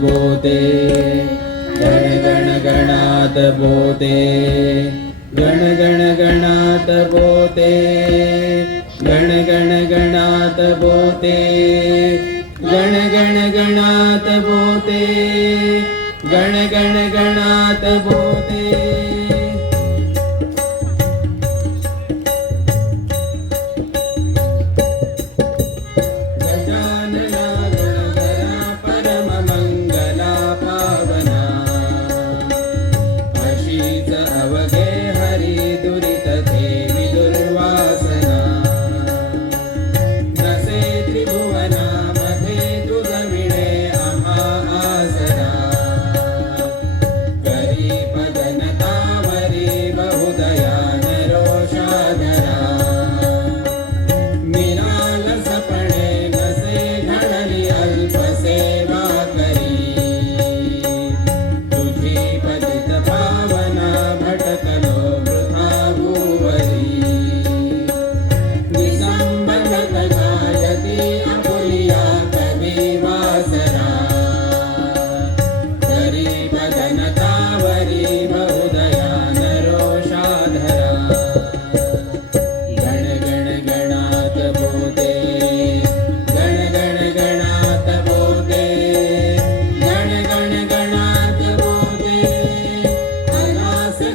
ಬೋತೆ ಗಣ ಗಣ ಗಣಾತ ಬೋತೆ ಗಣ ಗಣಾತ ಬೋತೆ ಗಣ ಗಣಾತ ಬೋತೆ ಗಣ ಗಣಾತ ಬೋತೆ ಗಣ ಗಣಾತ ಬೋತೆ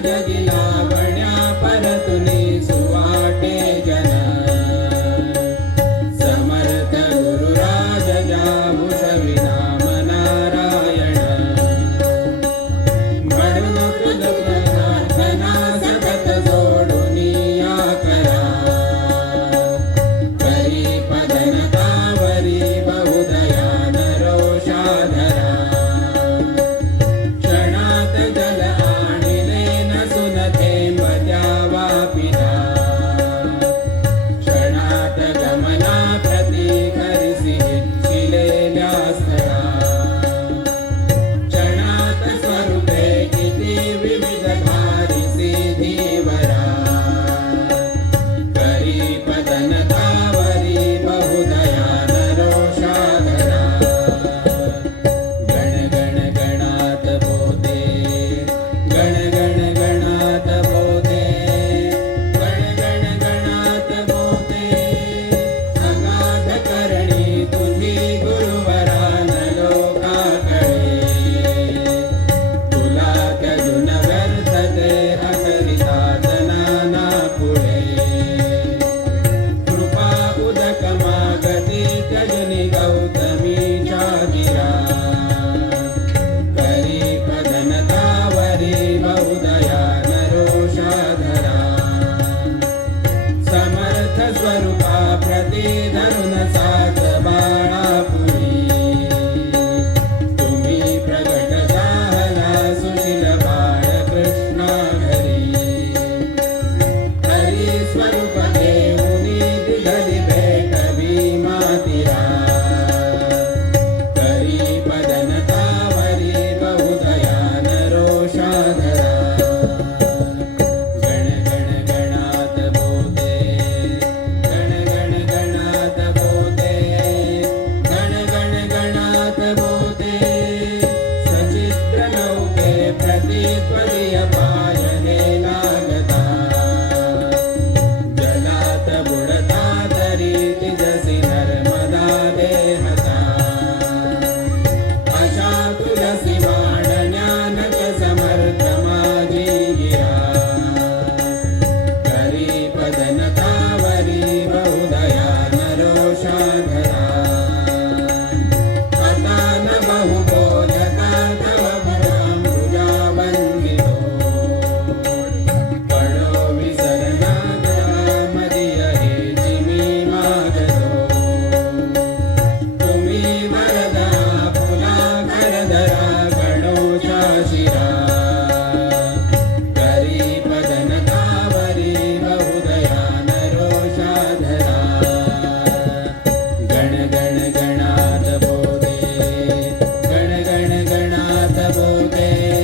Thank. ధనున సా Maria. ಶ್ರವಣವು